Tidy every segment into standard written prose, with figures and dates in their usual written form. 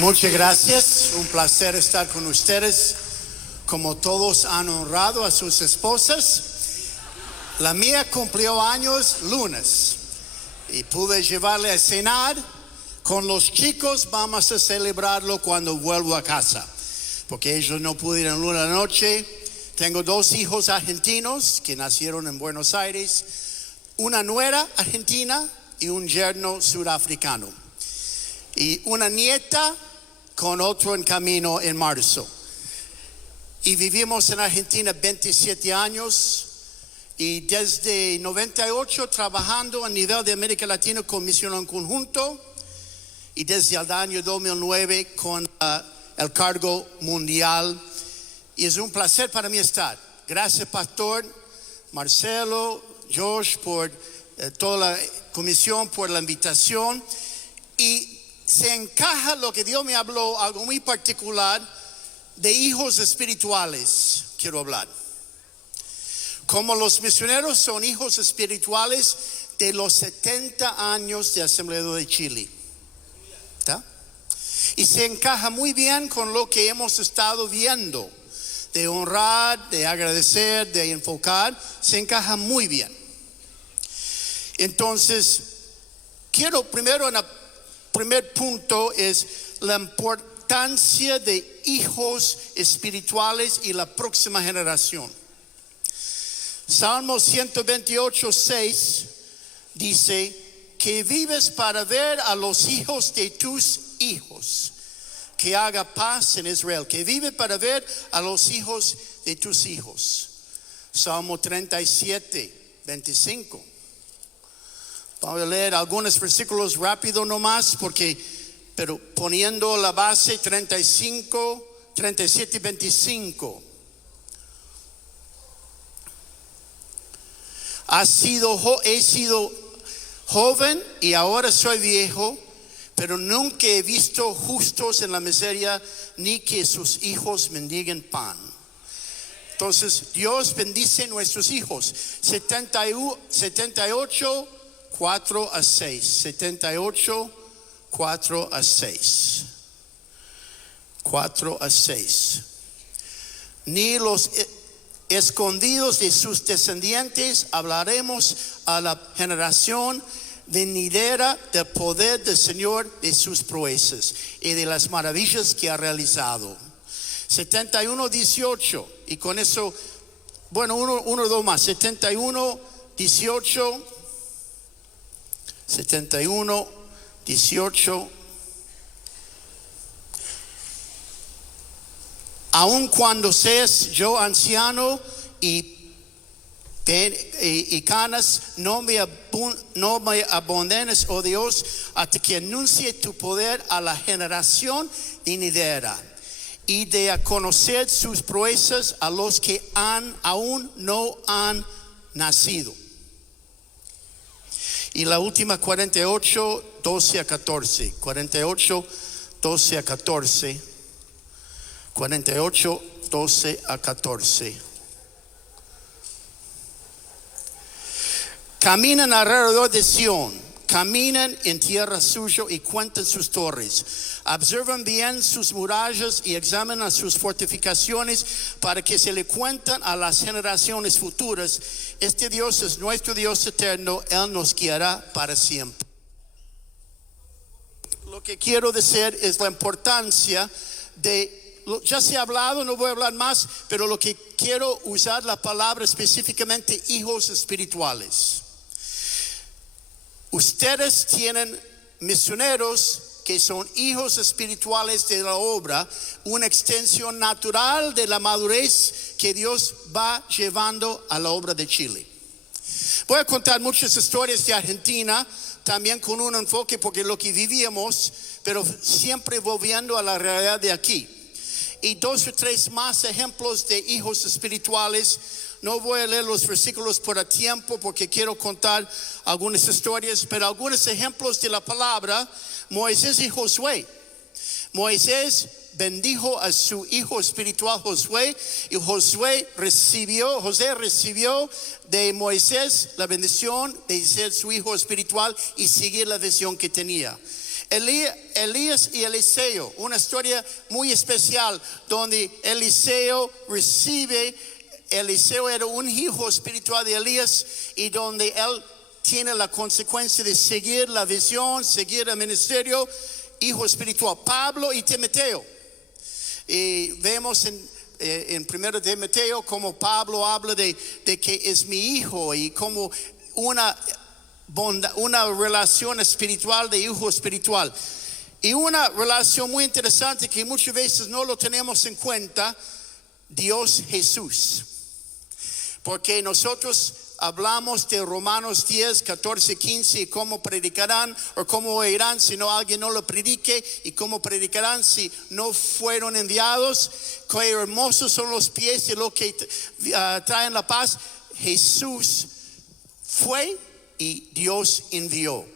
Muchas gracias, un placer estar con ustedes. Como todos han honrado a sus esposas, la mía cumplió años lunes y pude llevarle a cenar. Con los chicos vamos a celebrarlo cuando vuelvo a casa, porque ellos no pudieron una noche. Tengo dos hijos argentinos que nacieron en Buenos Aires, una nuera argentina y un yerno sudafricano, y una nieta con otro en camino en marzo. Y vivimos en Argentina 27 años y desde 98 trabajando a nivel de América Latina con Misión en Conjunto, y desde el año 2009 con el cargo mundial. Y es un placer para mí estar. Gracias, Pastor Marcelo, Josh, por toda la comisión, por la invitación. Y se encaja lo que Dios me habló, algo muy particular, de hijos espirituales. Quiero hablar. Como los misioneros son hijos espirituales de los 70 años de Asamblea de Chile. ¿Está? Y se encaja muy bien con lo que hemos estado viendo, de honrar, de agradecer, de enfocar. Se encaja muy bien. Entonces, quiero primero, en el primer punto, es la importancia de hijos espirituales y la próxima generación. Salmo 128:6 dice: que vives para ver a los hijos de tus hijos, que haga paz en Israel. Que vive para ver a los hijos de tus hijos. Salmo 37:25. Vamos a leer algunos versículos rápido nomás, pero poniendo la base 37:25. He sido joven y ahora soy viejo, pero nunca he visto justos en la miseria, ni que sus hijos mendiguen pan. Entonces, Dios bendice nuestros hijos. 78, 4 a 6. 78, 4 a 6. 4 a 6. Ni los escondidos de sus descendientes hablaremos a la generación venidera del poder del Señor, de sus proezas y de las maravillas que ha realizado. 71:18. Y con eso, bueno, uno o dos más. 71:18. 71:18. Aun cuando seas yo anciano y canas, no me abandones, oh Dios, hasta que anuncie tu poder a la generación venidera, y de a conocer sus proezas a los que aún no han nacido. Y la última, 48:12 a 14. 48:12 a 14. 48:12 a 14. Caminan alrededor de Sión, caminan en tierra suya y cuentan sus torres. Observan bien sus murallas y examinan sus fortificaciones, para que se le cuenten a las generaciones futuras. Este Dios es nuestro Dios eterno, Él nos guiará para siempre. Lo que quiero decir es la importancia ya se ha hablado, no voy a hablar más, pero lo que quiero usar la palabra específicamente, hijos espirituales. Ustedes tienen misioneros que son hijos espirituales de la obra, una extensión natural de la madurez que Dios va llevando a la obra de Chile. Voy a contar muchas historias de Argentina, también con un enfoque porque lo que vivíamos, pero siempre volviendo a la realidad de aquí. Y 2 o 3 más ejemplos de hijos espirituales. No voy a leer los versículos por el tiempo, porque quiero contar algunas historias, pero algunos ejemplos de la palabra. Moisés y Josué. Moisés bendijo a su hijo espiritual Josué, y José recibió de Moisés la bendición de ser su hijo espiritual y seguir la visión que tenía. Elías y Eliseo, una historia muy especial donde Eliseo era un hijo espiritual de Elías y donde él tiene la consecuencia de seguir la visión, seguir el ministerio, hijo espiritual, Pablo y Timoteo. Y vemos en 1 Timoteo como Pablo habla de que es mi hijo y como una relación espiritual de hijo espiritual. Y una relación muy interesante que muchas veces no lo tenemos en cuenta, Dios Jesús. Porque nosotros hablamos de Romanos 10, 14, 15 y cómo predicarán o cómo oirán si no alguien no lo predique y cómo predicarán si no fueron enviados. Qué hermosos son los pies y lo que traen la paz. Jesús fue y Dios envió.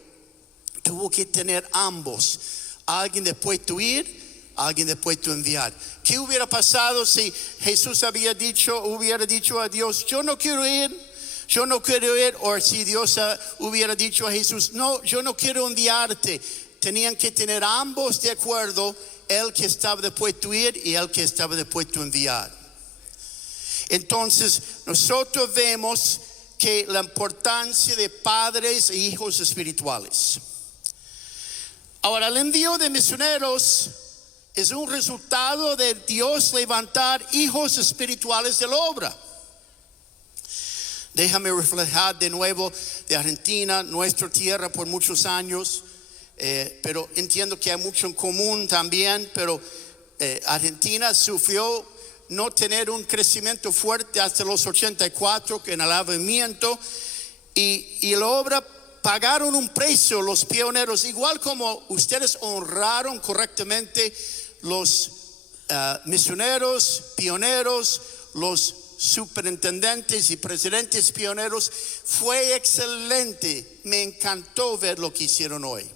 Tuvo que tener ambos. Alguien después de ir, alguien después de enviar. ¿Qué hubiera pasado si Jesús hubiera dicho a Dios, yo no quiero ir, o si Dios hubiera dicho a Jesús, no, yo no quiero enviarte? Tenían que tener ambos de acuerdo, el que estaba después de ir y el que estaba después de enviar. Entonces nosotros vemos que la importancia de padres e hijos espirituales. Ahora, el envío de misioneros es un resultado de Dios levantar hijos espirituales de la obra. Déjame reflejar de nuevo de Argentina, nuestra tierra por muchos años, pero entiendo que hay mucho en común también, pero Argentina sufrió no tener un crecimiento fuerte hasta los 84 en el avivamiento, y la obra pagaron un precio los pioneros, igual como ustedes honraron correctamente los misioneros, pioneros, los superintendentes y presidentes pioneros. Fue excelente, me encantó ver lo que hicieron hoy.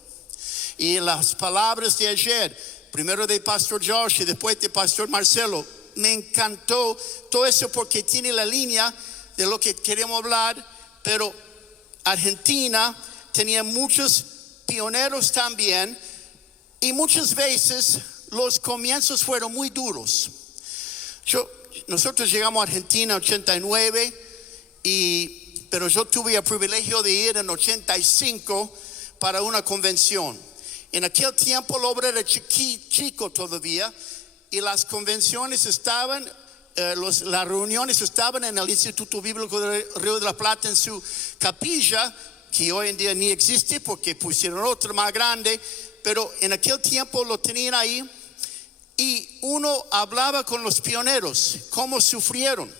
Y las palabras de ayer, primero de Pastor Josh y después de Pastor Marcelo, me encantó todo eso porque tiene la línea de lo que queremos hablar. Pero Argentina tenía muchos pioneros también, y muchas veces los comienzos fueron muy duros. Nosotros llegamos a Argentina en 89, pero yo tuve el privilegio de ir en 85 para una convención. En aquel tiempo la obra era chico todavía, y las convenciones estaban, las reuniones estaban en el Instituto Bíblico de Río de la Plata, en su capilla, que hoy en día ni existe porque pusieron otra más grande, pero en aquel tiempo lo tenían ahí. Y uno hablaba con los pioneros, cómo sufrieron.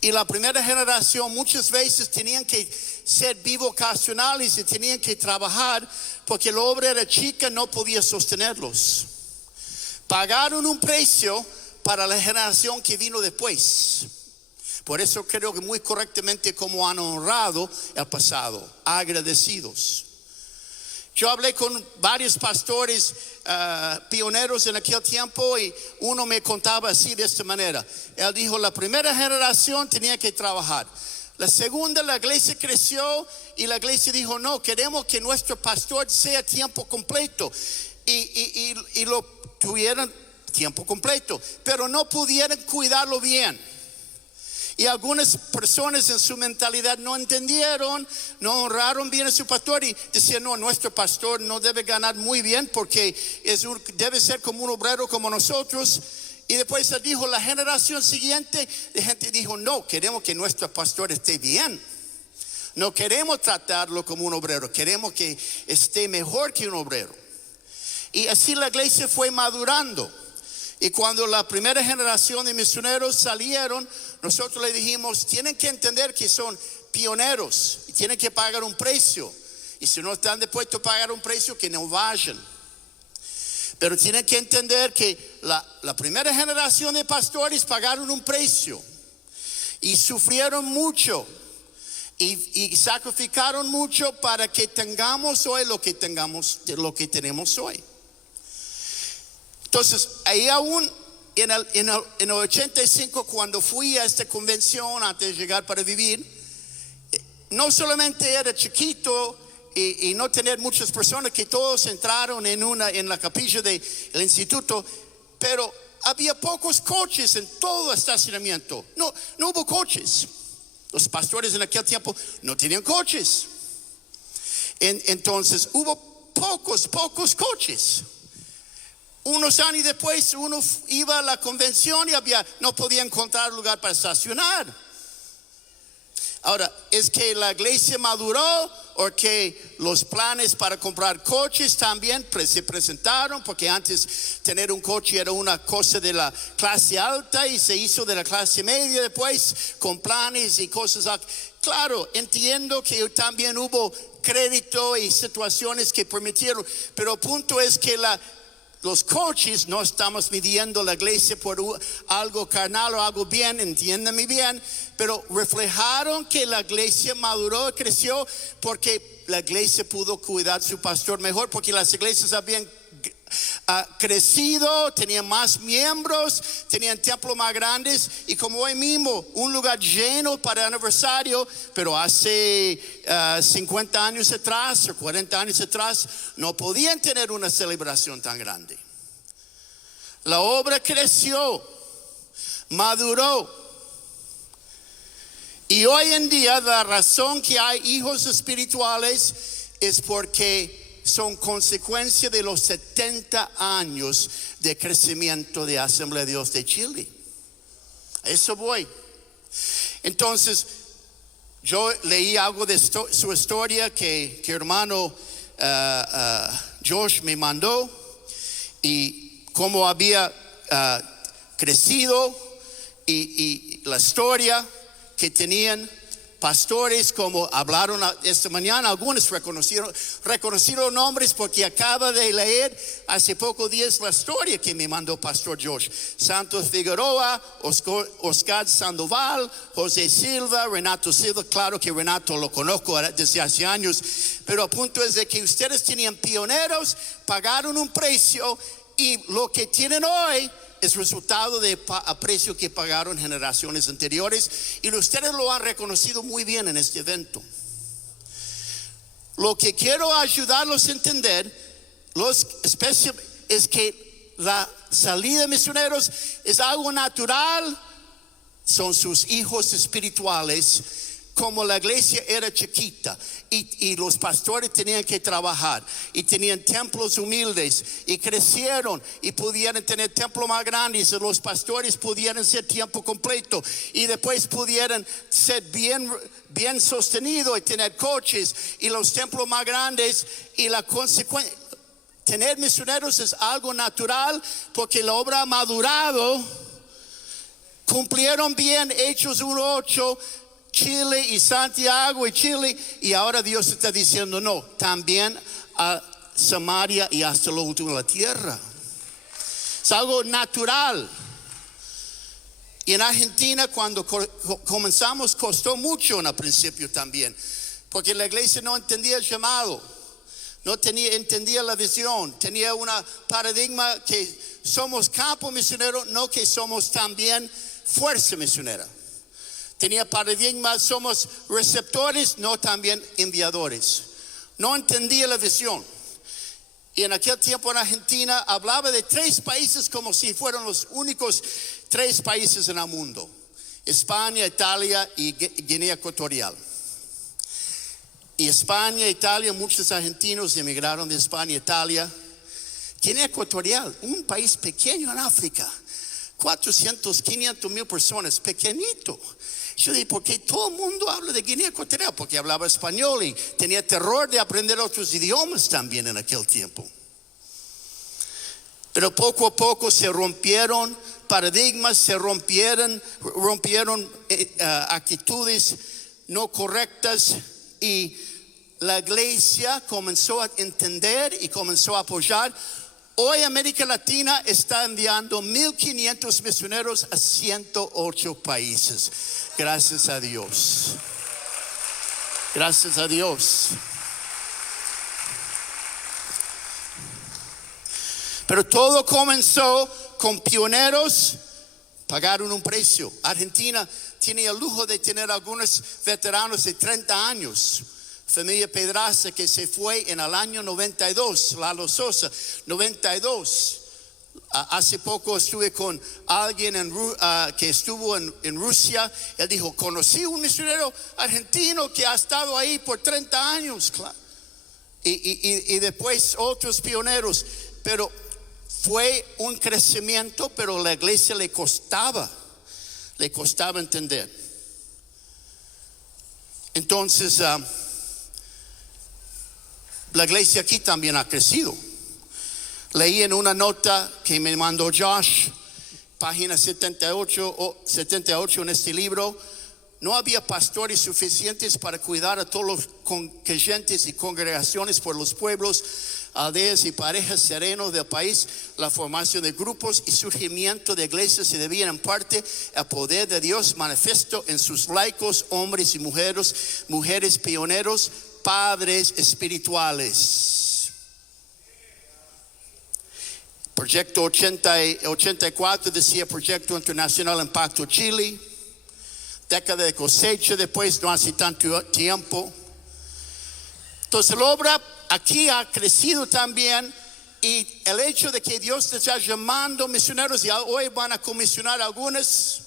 Y la primera generación muchas veces tenían que ser bivocacionales y tenían que trabajar porque la obra era chica, no podía sostenerlos. Pagaron un precio para la generación que vino después. Por eso creo que muy correctamente como han honrado el pasado, agradecidos. Yo hablé con varios pastores pioneros en aquel tiempo, y uno me contaba así, de esta manera. Él dijo, la primera generación tenía que trabajar. La segunda, la iglesia creció y la iglesia dijo, no, queremos que nuestro pastor sea tiempo completo. Y lo tuvieron tiempo completo, pero no pudieron cuidarlo bien. Y algunas personas en su mentalidad no entendieron, no honraron bien a su pastor y decían, no, nuestro pastor no debe ganar muy bien porque debe ser como un obrero como nosotros. Y después se dijo, la generación siguiente de gente dijo, no, queremos que nuestro pastor esté bien. No queremos tratarlo como un obrero, queremos que esté mejor que un obrero. Y así la iglesia fue madurando. Y cuando la primera generación de misioneros salieron, nosotros le dijimos, tienen que entender que son pioneros y tienen que pagar un precio. Y si no están dispuestos a pagar un precio, que no vayan. Pero tienen que entender que la primera generación de pastores pagaron un precio y sufrieron mucho y sacrificaron mucho para que tengamos hoy lo que tenemos hoy. Entonces, ahí aún en el 85, cuando fui a esta convención antes de llegar para vivir, no solamente era chiquito y no tener muchas personas, que todos entraron en la capilla del instituto, pero había pocos coches en todo estacionamiento. No hubo coches. Los pastores en aquel tiempo no tenían coches. Entonces hubo pocos coches. Unos años después uno iba a la convención y no podía encontrar lugar para estacionar. Ahora, ¿es que la iglesia maduró o que los planes para comprar coches también se presentaron? Porque antes tener un coche era una cosa de la clase alta y se hizo de la clase media después con planes y cosas. Claro, entiendo que también hubo crédito y situaciones que permitieron, pero el punto es que los coches, no estamos midiendo la iglesia por algo carnal o algo bien, entiéndame bien, pero reflejaron que la iglesia maduró y creció porque la iglesia pudo cuidar su pastor mejor, porque las iglesias habían crecido, tenían más miembros, tenían templos más grandes, y como hoy mismo un lugar lleno para aniversario, pero hace 50 años atrás o 40 años atrás no podían tener una celebración tan grande. La obra creció, maduró, y hoy en día la razón que hay hijos espirituales es porque son consecuencia de los 70 años de crecimiento de Asamblea de Dios de Chile. A eso voy. Entonces, yo leí algo de su historia que hermano Josh me mandó, y cómo había crecido, y la historia que tenían. Pastores, como hablaron esta mañana, algunos reconocieron nombres, porque acaba de leer hace pocos días la historia que me mandó Pastor Josh. Santos Figueroa, Oscar Sandoval, José Silva, Renato Silva. Claro que Renato lo conozco desde hace años, pero el punto es de que ustedes tenían pioneros, pagaron un precio, y lo que tienen hoy es resultado de precio que pagaron generaciones anteriores, y ustedes lo han reconocido muy bien en este evento. Lo que quiero ayudarlos a entender es que la salida de misioneros es algo natural, son sus hijos espirituales. Como la iglesia era chiquita y los pastores tenían que trabajar y tenían templos humildes y crecieron y pudieran tener templos más grandes, y los pastores pudieran ser tiempo completo y después pudieran ser bien sostenidos y tener coches y los templos más grandes, y la consecuencia, tener misioneros es algo natural porque la obra ha madurado. Cumplieron bien Hechos 1:8, Chile y Santiago y Chile, y ahora Dios está diciendo no, también a Samaria y hasta lo último de la tierra. Es algo natural. Y en Argentina, cuando comenzamos, costó mucho en el principio también, porque la iglesia no entendía el llamado, no entendía la visión, tenía un paradigma que somos campo misionero, no que somos también fuerza misionera. Tenía paradigmas, somos receptores, no también enviadores. No entendía la visión. Y en aquel tiempo en Argentina hablaba de 3 países como si fueran los únicos 3 países en el mundo: España, Italia y Guinea Ecuatorial. Y España, Italia, muchos argentinos emigraron de España, Italia. Guinea Ecuatorial, un país pequeño en África, 400, 500 mil personas, pequeñito. Yo dije, ¿por qué todo el mundo habla de Guinea Ecuatorial? Porque hablaba español y tenía terror de aprender otros idiomas también en aquel tiempo. Pero poco a poco se rompieron paradigmas, se rompieron actitudes no correctas, y la iglesia comenzó a entender y comenzó a apoyar. Hoy América Latina está enviando 1,500 misioneros a 108 países. Gracias a Dios. Gracias a Dios. Pero todo comenzó con pioneros, pagaron un precio. Argentina tiene el lujo de tener algunos veteranos de 30 años. familia Pedraza, que se fue en el año 92, Lalo Sosa, 92. Hace poco estuve con alguien que estuvo en Rusia. Él dijo, conocí un misionero argentino que ha estado ahí por 30 años. Y después otros pioneros. Pero fue un crecimiento, pero la iglesia le costaba entender. Entonces, la iglesia aquí también ha crecido. Leí en una nota que me mandó Josh, página 78 en este libro. No había pastores suficientes para cuidar a todos los creyentes y congregaciones por los pueblos, aldeas y parejas serenos del país. La formación de grupos y surgimiento de iglesias se debían en parte al poder de Dios manifiesto en sus laicos, hombres y mujeres pioneros, padres espirituales. Proyecto 84 decía Proyecto Internacional Impacto Chile. Década de cosecha después, no hace tanto tiempo. Entonces la obra aquí ha crecido también. Y el hecho de que Dios te está llamando misioneros y hoy van a comisionar algunos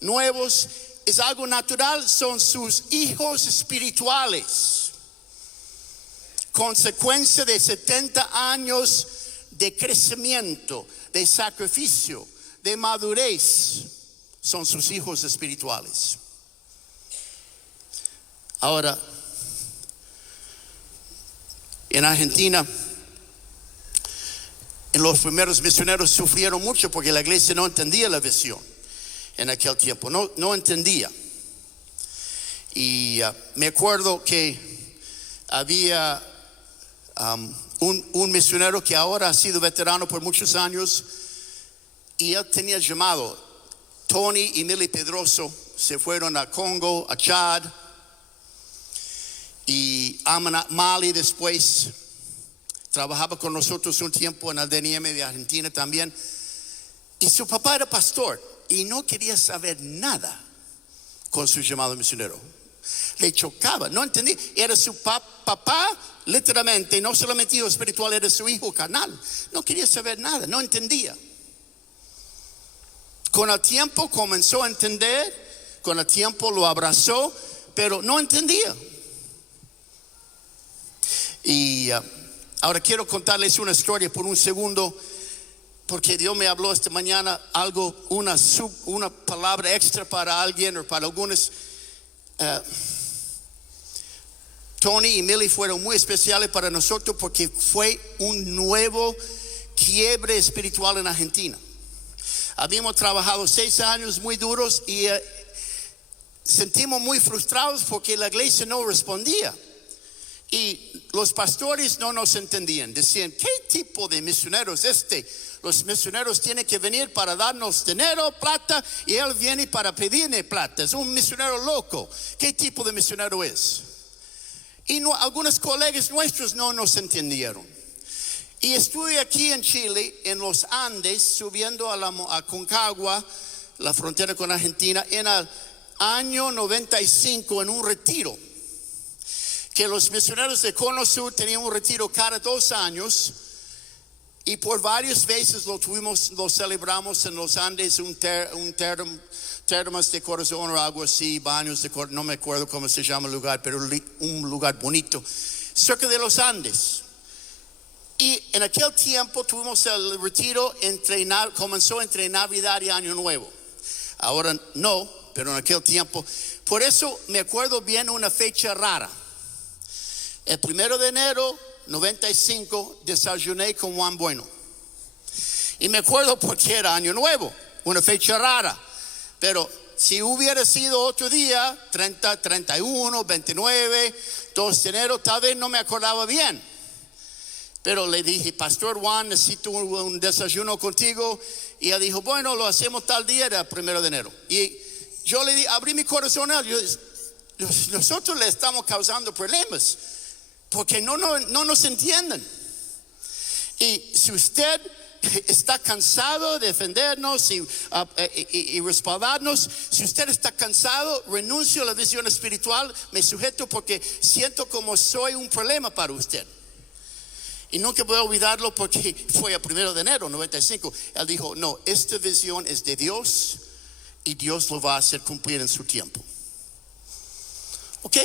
nuevos es algo natural. Son sus hijos espirituales, consecuencia de 70 años de crecimiento, de sacrificio, de madurez. Son sus hijos espirituales. Ahora, en Argentina, los primeros misioneros sufrieron mucho porque la iglesia no entendía la visión en aquel tiempo, no entendía. Y me acuerdo que había un misionero que ahora ha sido veterano por muchos años, y él tenía llamado. Tony y Milly Pedroso se fueron a Congo, a Chad y a Mali después. Trabajaba con nosotros un tiempo en el DNM de Argentina también. Y su papá era pastor y no quería saber nada con su llamado misionero. Le chocaba, no entendía. Era su papá, literalmente, no solamente hijo espiritual, era su hijo carnal. No quería saber nada, no entendía. Con el tiempo comenzó a entender, con el tiempo lo abrazó, pero no entendía. Y ahora quiero contarles una historia por un segundo, porque Dios me habló esta mañana algo, una palabra extra para alguien o para algunos. Tony y Milly fueron muy especiales para nosotros porque fue un nuevo quiebre espiritual en Argentina. Habíamos trabajado 6 años muy duros y sentimos muy frustrados porque la iglesia no respondía. Y los pastores no nos entendían. Decían, ¿qué tipo de misionero es este? Los misioneros tienen que venir para darnos dinero, plata, y él viene para pedirme plata. Es un misionero loco. ¿Qué tipo de misionero es? Y algunos colegas nuestros no nos entendieron. Y estuve aquí en Chile, en los Andes, subiendo a Concagua, la frontera con Argentina, en el año 95, en un retiro. Que los misioneros de Cono Sur tenían un retiro cada 2 años. Y por varias veces lo celebramos en los Andes, termas de corazón o algo así, baños de corazón, no me acuerdo cómo se llama el lugar, pero un lugar bonito, cerca de los Andes. Y en aquel tiempo tuvimos el retiro, comenzó entre Navidad y Año Nuevo. Ahora no, pero en aquel tiempo. Por eso me acuerdo bien una fecha rara. El 1 de enero 95 desayuné con Juan Bueno. Y me acuerdo porque era Año Nuevo, una fecha rara. Pero si hubiera sido otro día, 30, 31, 29, 2 de enero, tal vez no me acordaba bien. Pero le dije, Pastor Juan, necesito un desayuno contigo. Y él dijo, bueno, lo hacemos tal día, era 1 de enero. Y yo le dije, abrí mi corazón a él. Nosotros le estamos causando problemas porque no nos entienden. Y si usted está cansado de defendernos y respaldarnos, si usted está cansado, renuncio a la visión espiritual, me sujeto porque siento como soy un problema para usted. Y nunca voy a olvidarlo porque fue el 1 de enero 95. Él dijo, no, esta visión es de Dios y Dios lo va a hacer cumplir en su tiempo. Ok,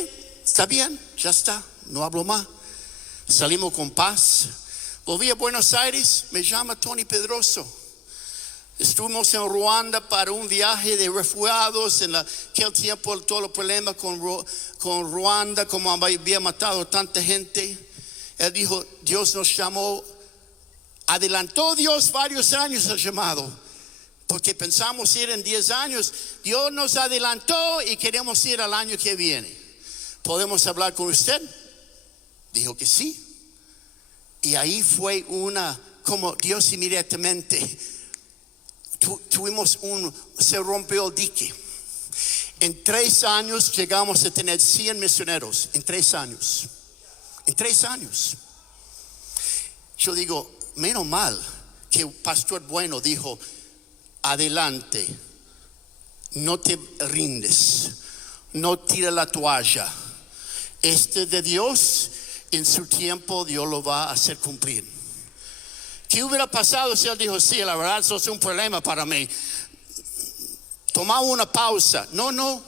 está bien, ya está, no hablo más. Salimos con paz. Volví a Buenos Aires, me llama Tony Pedroso. Estuvimos en Ruanda para un viaje de refugiados. En aquel tiempo todo el problema con Ruanda, como había matado tanta gente. Él dijo, Dios nos llamó, adelantó Dios varios años el llamado, porque pensamos ir en 10 años. Dios nos adelantó y queremos ir al año que viene. ¿Podemos hablar con usted? Dijo que sí. Y ahí fue como Dios inmediatamente, se rompió el dique. En 3 años llegamos a tener 100 misioneros, en 3 años. En 3 años. Yo digo, menos mal que el pastor Bueno dijo, adelante, no te rindes, no tira la toalla. De Dios, en su tiempo Dios lo va a hacer cumplir. ¿Qué hubiera pasado si él dijo, sí, la verdad eso es un problema para mí? Tomaba una pausa. No.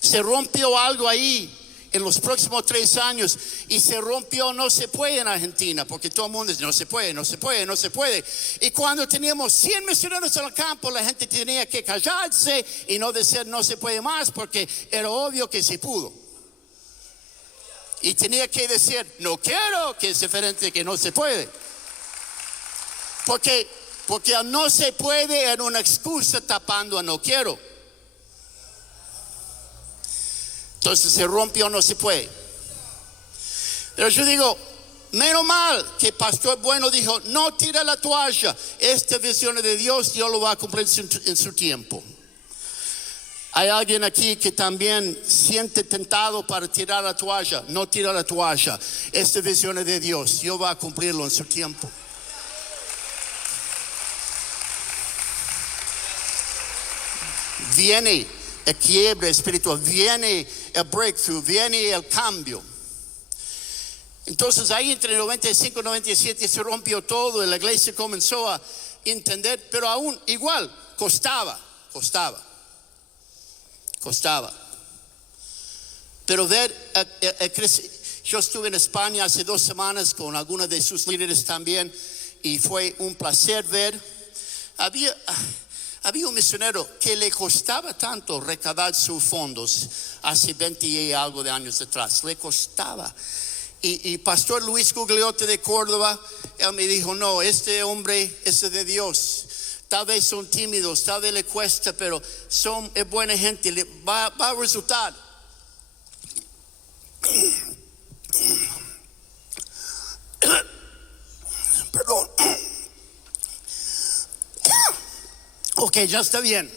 Se rompió algo ahí en los próximos 3 años. Y se rompió, no se puede en Argentina, porque todo el mundo dice, no se puede. Y cuando teníamos 100 misioneros en el campo, la gente tenía que callarse y no decir no se puede más, porque era obvio que se pudo. Y tenía que decir, no quiero, que es diferente que no se puede. Porque el no se puede era una excusa tapando a no quiero. Entonces se rompió, no se puede. Pero yo digo, menos mal que Pastor Bueno dijo, no tira la toalla. Esta visión de Dios lo va a cumplir en su tiempo. Hay alguien aquí que también siente tentado para tirar la toalla. No tira la toalla. Esta visión de Dios va a cumplirlo en su tiempo. Viene el quiebre espiritual, viene el breakthrough, viene el cambio. Entonces ahí entre 95 y 97 se rompió todo y la iglesia comenzó a entender, pero aún igual costaba. Pero ver, yo estuve en España hace 2 semanas con algunos de sus líderes también y fue un placer ver. Había un misionero que le costaba tanto recaudar sus fondos hace 20 y algo de años atrás. Le costaba. Y Pastor Luis Gugliotti de Córdoba, él me dijo, no, este hombre es de Dios. Tal vez son tímidos, tal vez le cuesta, pero es buena gente, va a resultar. Perdón. Ok, ya está bien.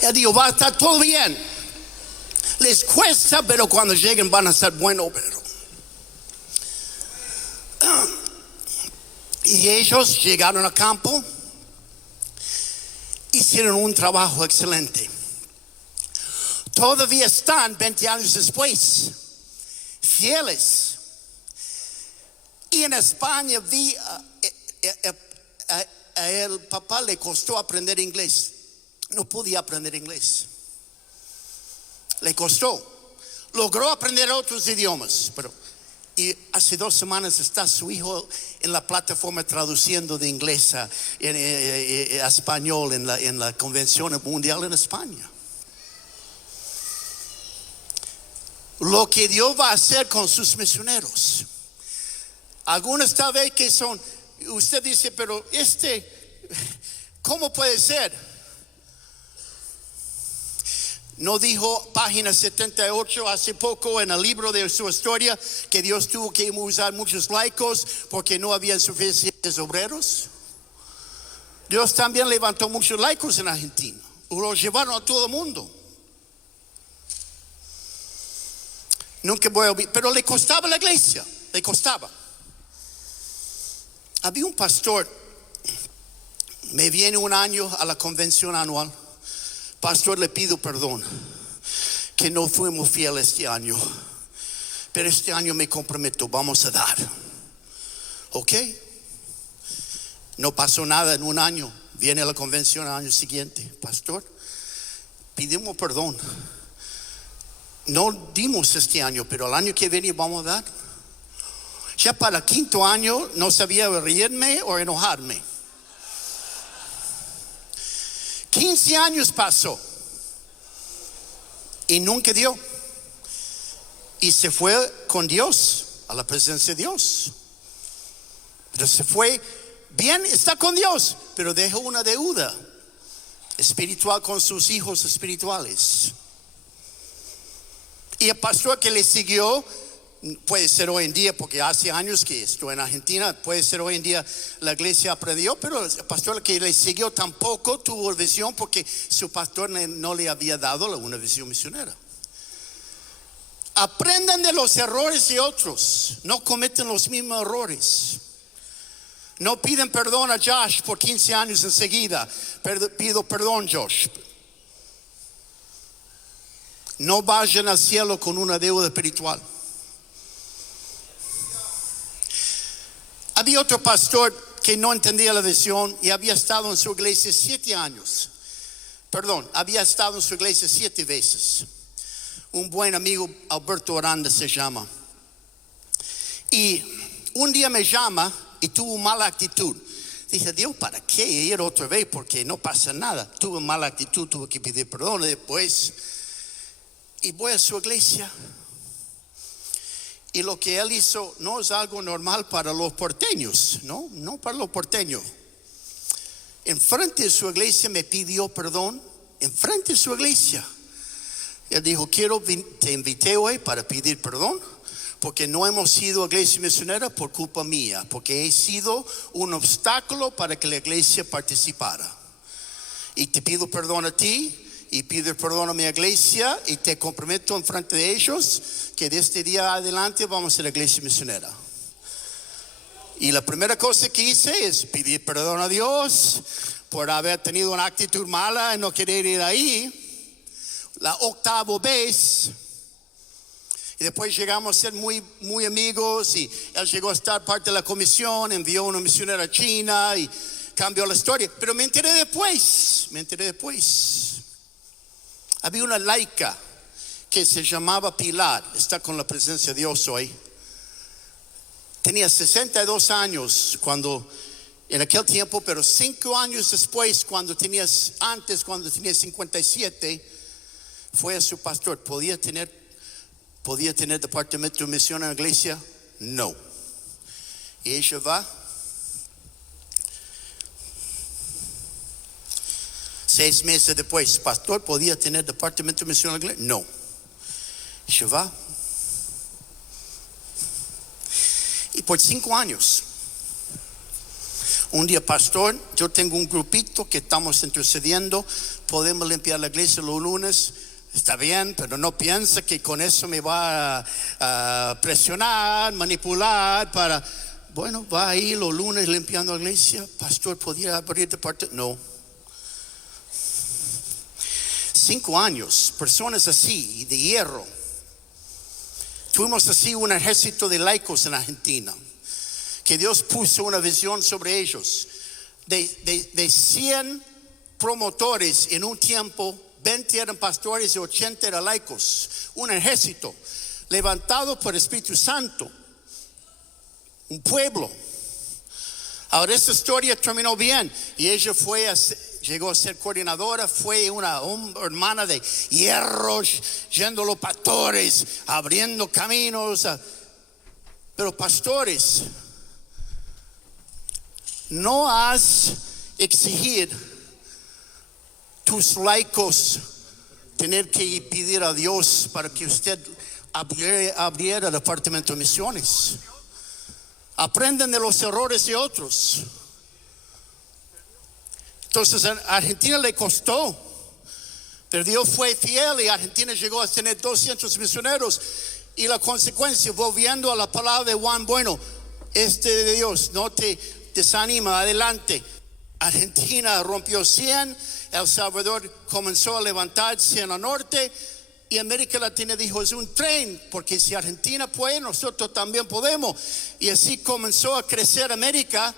Ya digo, va a estar todo bien. Les cuesta, pero cuando lleguen van a estar buenos. Y ellos llegaron al campo, hicieron un trabajo excelente. Todavía están 20 años después, fieles. Y en España vi a el papá le costó aprender inglés. No podía aprender inglés. Le costó. Logró aprender otros idiomas, y hace 2 semanas está su hijo en la plataforma traduciendo de inglés a español en la Convención Mundial en España. Lo que Dios va a hacer con sus misioneros. Algunos tal vez que son, usted dice, pero ¿cómo puede ser? ¿No dijo página 78 hace poco en el libro de su historia que Dios tuvo que usar muchos laicos porque no había suficientes obreros? Dios también levantó muchos laicos en Argentina. lo llevaron a todo el mundo. Nunca voy a olvidar, pero le costaba a la iglesia, le costaba. Había un pastor, me viene un año a la convención anual. Pastor, le pido perdón que no fuimos fieles este año, pero este año me comprometo, vamos a dar. ¿Ok? No pasó nada en un año. Viene a la convención al año siguiente. Pastor, pedimos perdón. No dimos este año, pero el año que viene vamos a dar. Ya para el quinto año no sabía reírme o enojarme. 15 años pasó y nunca dio. Y se fue con Dios, a la presencia de Dios. Pero se fue bien, está con Dios, pero dejó una deuda espiritual con sus hijos espirituales. Y el pastor que le siguió, puede ser hoy en día, porque hace años que estoy en Argentina, puede ser hoy en día la iglesia aprendió, pero el pastor que le siguió tampoco tuvo visión, porque su pastor no le había dado una visión misionera. Aprendan de los errores de otros, no cometen los mismos errores. No piden perdón a Josh por 15 años enseguida. Pido perdón, Josh. No vayan al cielo con una deuda espiritual. Había otro pastor que no entendía la visión y había estado en su iglesia 7 años. Había estado en su iglesia 7 veces. Un buen amigo, Alberto Aranda se llama. Y un día me llama y tuvo mala actitud. Dije, Dios, ¿para qué ir otra vez? Porque no pasa nada. Tuve mala actitud, tuve que pedir perdón después. Y voy a su iglesia. Y lo que él hizo no es algo normal para los porteños. No para los porteños. Enfrente de su iglesia me pidió perdón. Enfrente de su iglesia. Él dijo, te invité hoy para pedir perdón, porque no hemos sido iglesia misionera por culpa mía, porque he sido un obstáculo para que la iglesia participara. Y te pido perdón a ti, y pido perdón a mi iglesia, y te comprometo en frente de ellos que de este día adelante vamos a ser la iglesia misionera. Y la primera cosa que hice es pedir perdón a Dios por haber tenido una actitud mala y no querer ir ahí. La 8ª vez. Y después llegamos a ser muy, muy amigos. Y él llegó a estar parte de la comisión. Envió una misionera a China y cambió la historia. Pero me enteré después. Había una laica que se llamaba Pilar. Está con la presencia de Dios hoy. Tenía 62 años en aquel tiempo, pero 5 años después, cuando tenía 57, fue a su pastor. ¿Podía tener departamento de misión en la iglesia? No. Y ella va. 6 meses después, pastor, ¿podía tener departamento de misión en la iglesia? No. Ella va. Y por 5 años. Un día, pastor, yo tengo un grupito que estamos intercediendo. Podemos limpiar la iglesia los lunes. Está bien, pero no piensa que con eso me va a presionar, manipular para... Bueno, va ahí los lunes limpiando la iglesia. Pastor, ¿podría abrir de parte? No. 5 años, personas así, de hierro. Tuvimos así un ejército de laicos en Argentina, que Dios puso una visión sobre ellos. De 100 promotores en un tiempo, 20 eran pastores y 80 eran laicos. Un ejército levantado por el Espíritu Santo. Un pueblo. Ahora esta historia terminó bien. Y ella llegó a ser coordinadora. Fue una hermana de hierro, yendo a los pastores, abriendo caminos. Pero pastores, no has exigir tus laicos tener que pedir a Dios para que usted abriera el departamento de misiones. Aprenden de los errores de otros. Entonces a Argentina le costó, Pero Dios fue fiel y Argentina llegó a tener 200 misioneros. Y la consecuencia, volviendo a la palabra de Juan Bueno, de Dios, no te desanima, adelante. Argentina rompió 100, El Salvador comenzó a levantar 100 al norte. Y América Latina dijo, es un tren, porque si Argentina puede, nosotros también podemos. Y así comenzó a crecer América.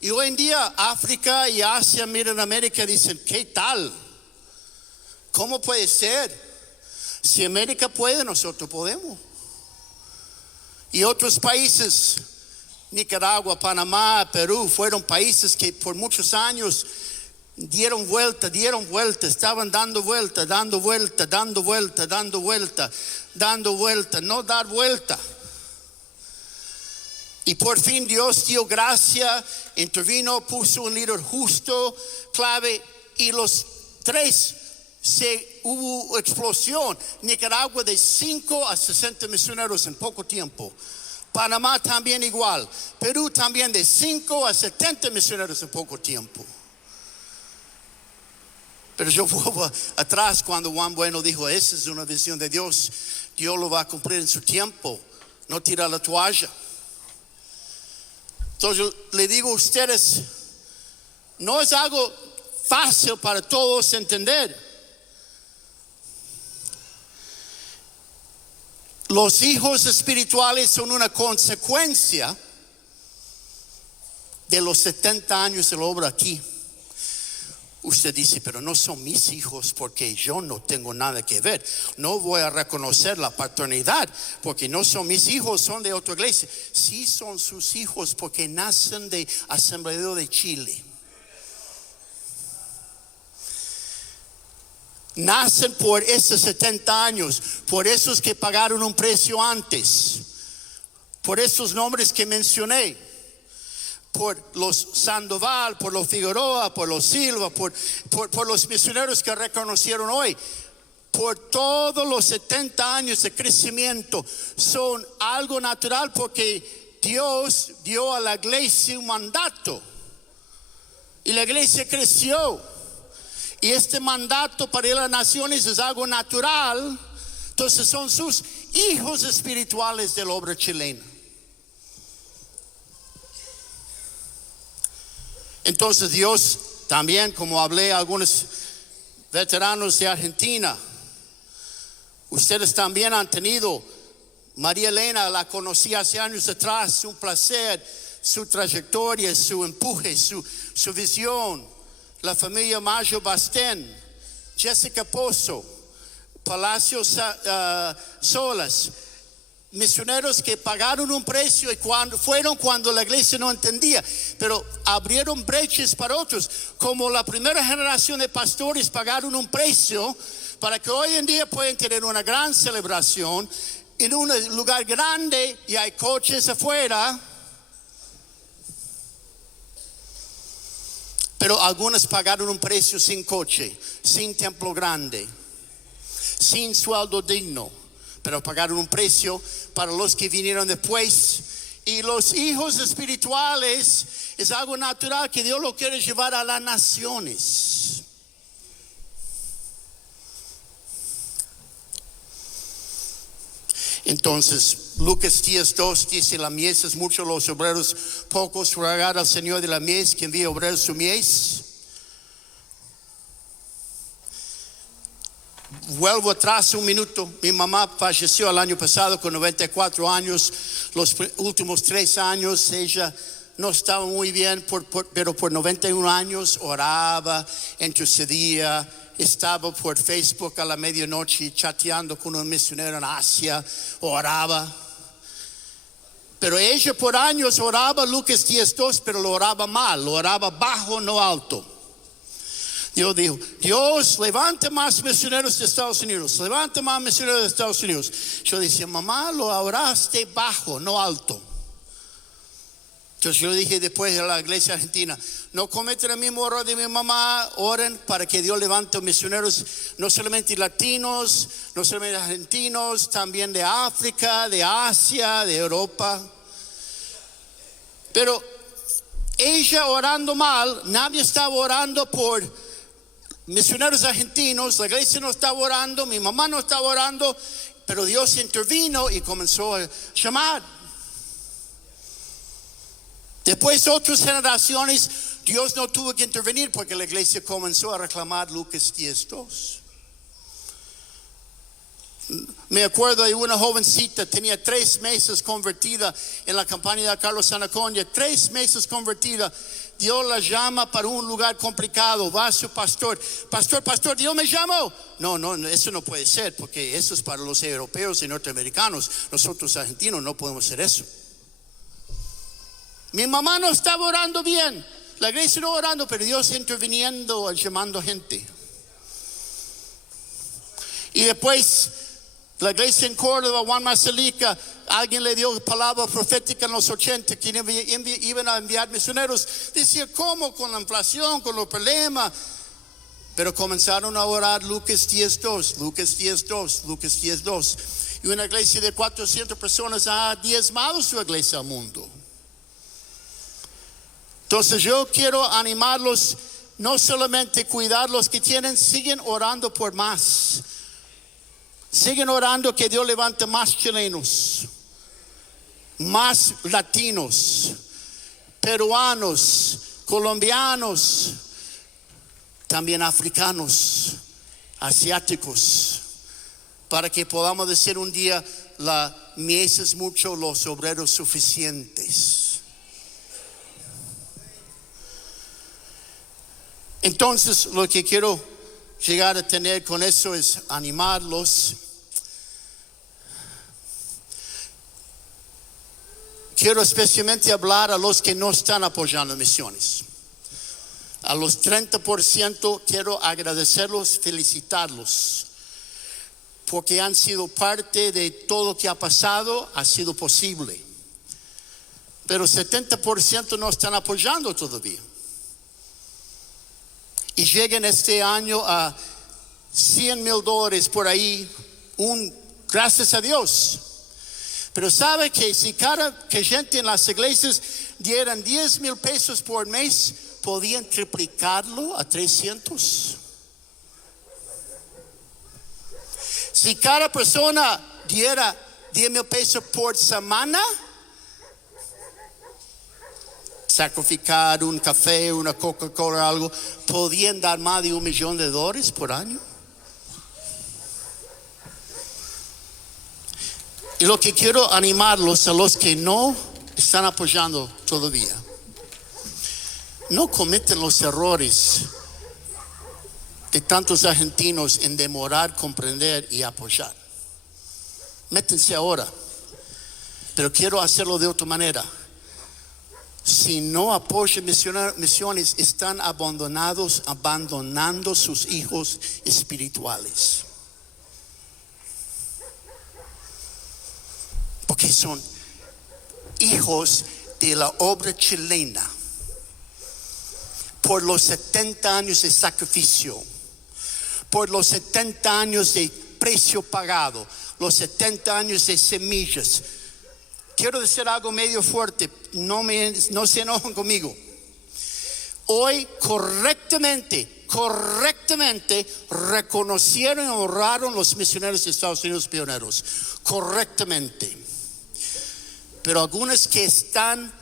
Y hoy en día África y Asia miran a América y dicen, ¿qué tal? ¿Cómo puede ser? Si América puede, nosotros podemos. Y otros países, Nicaragua, Panamá, Perú, fueron países que por muchos años dieron vuelta, estaban dando vuelta, no dar vuelta. Y por fin Dios dio gracia, intervino, puso un líder justo, clave, y los tres hubo explosión. Nicaragua de 5 a 60 misioneros en poco tiempo. Panamá también igual. Perú también de 5 a 70 misioneros en poco tiempo. Pero yo vuelvo atrás cuando Juan Bueno dijo, esa es una visión de Dios. Dios lo va a cumplir en su tiempo. No tira la toalla. Entonces yo le digo a ustedes, no es algo fácil para todos entender. Los hijos espirituales son una consecuencia de los 70 años de la obra aquí. Usted dice, pero no son mis hijos porque yo no tengo nada que ver. No voy a reconocer la paternidad porque no son mis hijos, son de otra iglesia. Sí son sus hijos porque nacen de Asamblea de Chile. Nacen por esos 70 años, por esos que pagaron un precio antes, por esos nombres que mencioné, por los Sandoval, por los Figueroa, por los Silva, por los misioneros que reconocieron hoy, por todos los 70 años de crecimiento, son algo natural porque Dios dio a la iglesia un mandato y la iglesia creció. Y este mandato para las naciones es algo natural. Entonces son sus hijos espirituales de la obra chilena. Entonces Dios también, como hablé a algunos veteranos de Argentina, ustedes también han tenido, María Elena la conocí hace años atrás, un placer, su trayectoria, su empuje, su visión. La familia Mayo Bastén, Jessica Pozo, Palacio Solas, misioneros que pagaron un precio y cuando la iglesia no entendía, pero abrieron brechas para otros, como la primera generación de pastores pagaron un precio para que hoy en día puedan tener una gran celebración en un lugar grande y hay coches afuera. Pero algunos pagaron un precio sin coche, sin templo grande, sin sueldo digno. Pero pagaron un precio para los que vinieron después. Y los hijos espirituales es algo natural que Dios lo quiere llevar a las naciones. Entonces, Lucas 10:2 dice, la mies es mucho, los obreros pocos, rogar al Señor de la mies que envíe obreros su mies. Vuelvo atrás un minuto. Mi mamá falleció el año pasado con 94 años. Los últimos 3 años ella no estaba muy bien, pero por 91 años oraba, intercedía. Estaba por Facebook a la medianoche chateando con un misionero en Asia, oraba. Pero ella por años oraba Lucas 10:2, pero lo oraba mal, lo oraba bajo, no alto. Dios dijo, Dios, levante más misioneros de Estados Unidos, levante más misioneros de Estados Unidos. Yo decía, mamá, lo oraste bajo, no alto. Entonces yo dije después de la iglesia argentina, no cometen el mismo error de mi mamá, oren para que Dios levante misioneros, no solamente latinos, no solamente argentinos, también de África, de Asia, de Europa. Pero ella orando mal, nadie estaba orando por misioneros argentinos, la iglesia no estaba orando, mi mamá no estaba orando, pero Dios intervino y comenzó a llamar. Después otras generaciones, Dios no tuvo que intervenir porque la iglesia comenzó a reclamar Lucas 10:2. Me acuerdo de una jovencita, tenía 3 meses convertida en la campaña de Carlos Anaconda, 3 meses convertida. Dios la llama para un lugar complicado, va a su pastor, pastor, Dios me llamó. No, eso no puede ser, porque eso es para los europeos y norteamericanos. Nosotros argentinos no podemos hacer eso. Mi mamá no estaba orando bien, la iglesia no orando, pero Dios interviniendo, llamando gente. Y después la iglesia en Córdoba, Juan Marcelica, alguien le dio palabra profética en los 80 que iban a enviar misioneros. Decía, ¿cómo? Con la inflación, con los problemas. Pero comenzaron a orar Lucas 10:2, Lucas 10:2, Lucas 10:2. Y una iglesia de 400 personas ha diezmado su iglesia al mundo. Entonces yo quiero animarlos, no solamente cuidar los que tienen, siguen orando por más. Siguen orando que Dios levante más chilenos, más latinos, peruanos, colombianos, también africanos, asiáticos, para que podamos decir un día, la mies es mucho, los obreros suficientes. Entonces lo que quiero llegar a tener con eso es animarlos. Quiero especialmente hablar a los que no están apoyando misiones. A los 30% quiero agradecerlos, felicitarlos, porque han sido parte de todo lo que ha pasado, ha sido posible. Pero 70% no están apoyando todavía. Y llegan este año a $100,000 por ahí, gracias a Dios. Pero sabe que si que gente en las iglesias dieran $10,000 por mes, podían triplicarlo a 300. Si cada persona diera $10,000 por semana, sacrificar un café, una Coca-Cola, algo, podían dar más de $1 millón por año. Y lo que quiero animarlos a los que no están apoyando todavía, no cometen los errores de tantos argentinos en demorar, comprender y apoyar. Métense ahora, pero quiero hacerlo de otra manera. Si no apoyan misiones, están abandonando sus hijos espirituales. Porque son hijos de la obra chilena. Por los 70 años de sacrificio, por los 70 años de precio pagado, los 70 años de semillas. Quiero decir algo medio fuerte, no se enojen conmigo. Hoy correctamente reconocieron y honraron los misioneros de Estados Unidos pioneros. Correctamente. Pero algunos que están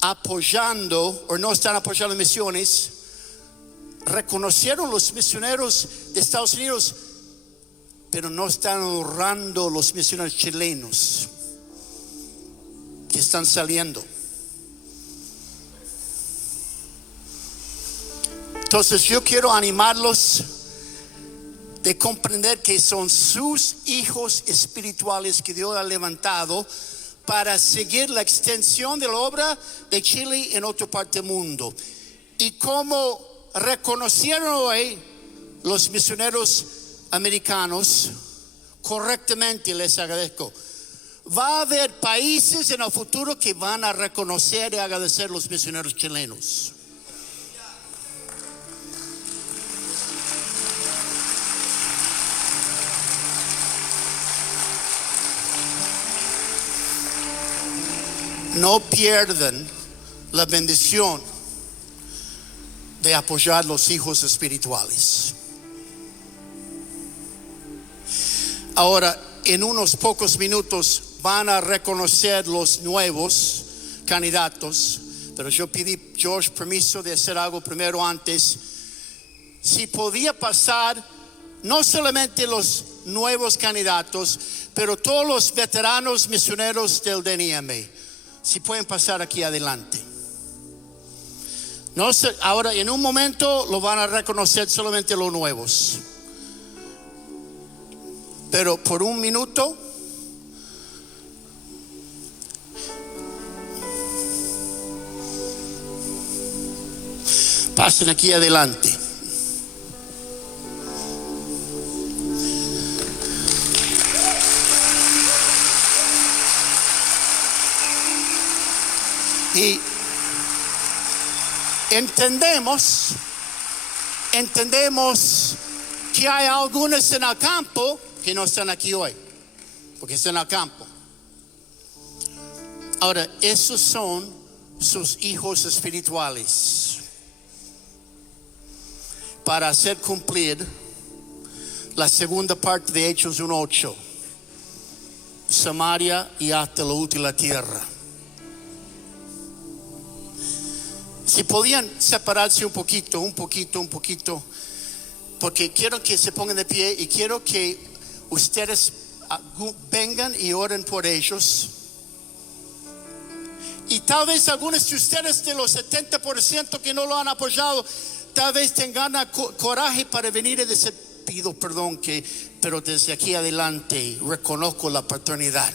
apoyando o no están apoyando misiones, reconocieron los misioneros de Estados Unidos, pero no están honrando los misioneros chilenos que están saliendo. Entonces yo quiero animarlos de comprender que son sus hijos espirituales que Dios ha levantado para seguir la extensión de la obra de Chile en otra parte del mundo. Y como reconocieron hoy los misioneros americanos, correctamente les agradezco. Va a haber países en el futuro que van a reconocer y agradecer a los misioneros chilenos. No pierdan la bendición de apoyar los hijos espirituales. Ahora, en unos pocos minutos van a reconocer los nuevos candidatos, pero yo pedí George permiso de hacer algo primero antes. Si podía pasar no solamente los nuevos candidatos, pero todos los veteranos misioneros del DNM, si pueden pasar aquí adelante. No sé, ahora en un momento lo van a reconocer solamente los nuevos, pero por un minuto pasen aquí adelante. Y entendemos que hay algunos en el campo que no están aquí hoy, porque están en el campo. Ahora, esos son sus hijos espirituales para hacer cumplir la segunda parte de Hechos 1:8, Samaria y hasta la última tierra. Si podían separarse un poquito, porque quiero que se pongan de pie y quiero que ustedes vengan y oren por ellos. Y tal vez algunos de ustedes, de los 70% que no lo han apoyado, tal vez tengan coraje para venir y decir: pido perdón, pero desde aquí adelante reconozco la paternidad.